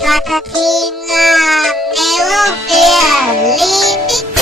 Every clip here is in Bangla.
Kakatina, Melopea, Limita.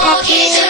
I can't.